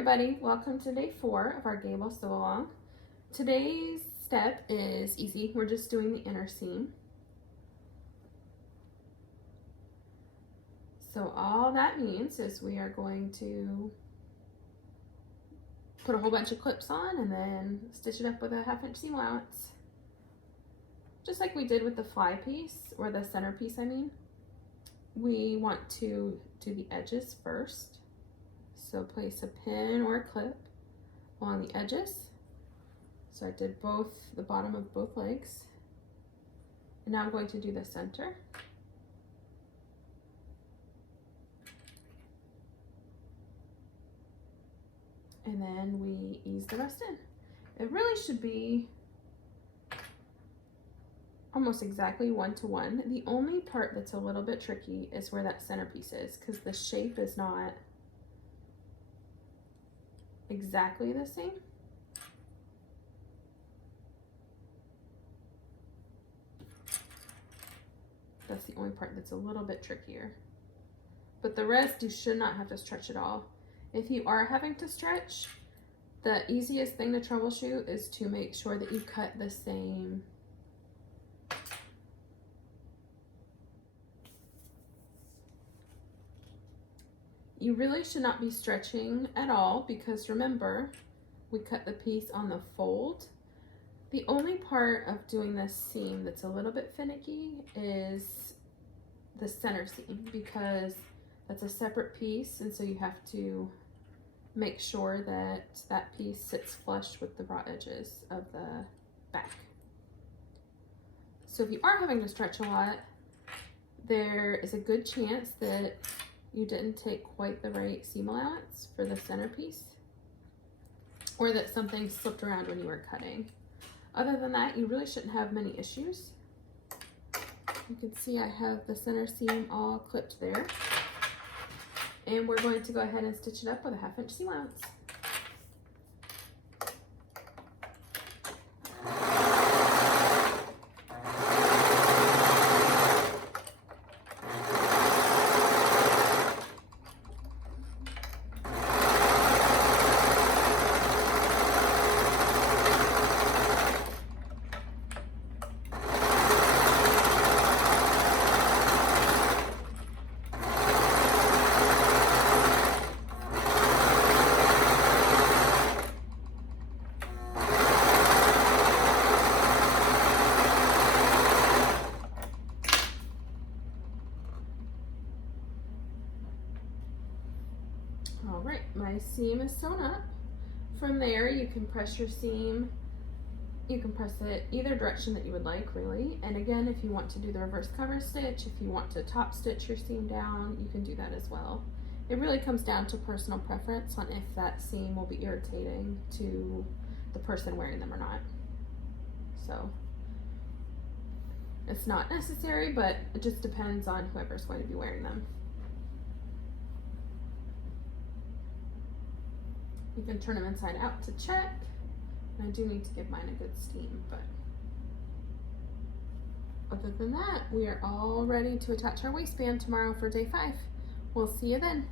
everybody, welcome to day 4 of our Gable Sew-a-long. Today's step is easy. We're just doing the inner seam. So all that means is we are going to put a whole bunch of clips on and then stitch it up with a 1/2 inch seam allowance. Just like we did with the fly piece, or the center piece I mean. We want to do the edges first. So place a pin or a clip on the edges. So I did both, the bottom of both legs. And now I'm going to do the center. And then we ease the rest in. It really should be almost exactly 1 to 1. The only part that's a little bit tricky is where that centerpiece is, because the shape is not exactly the same. That's the only part that's a little bit trickier. But the rest, you should not have to stretch at all. If you are having to stretch, the easiest thing to troubleshoot is to make sure that you cut the same You really should not be stretching at all, because remember, we cut the piece on the fold. The only part of doing this seam that's a little bit finicky is the center seam, because that's a separate piece, and so you have to make sure that that piece sits flush with the raw edges of the back. So if you are having to stretch a lot, there is a good chance that you didn't take quite the right seam allowance for the centerpiece, or that something slipped around when you were cutting. Other than that, you really shouldn't have many issues. You can see I have the center seam all clipped there, and we're going to go ahead and stitch it up with a 1/2 inch seam allowance. All right, my seam is sewn up. From there, you can press your seam. You can press it either direction that you would like, really. And again, if you want to do the reverse cover stitch, if you want to top stitch your seam down, you can do that as well. It really comes down to personal preference on if that seam will be irritating to the person wearing them or not. So it's not necessary, but it just depends on whoever's going to be wearing them. You can turn them inside out to check. I do need to give mine a good steam, but other than that, we are all ready to attach our waistband tomorrow for day 5. We'll see you then.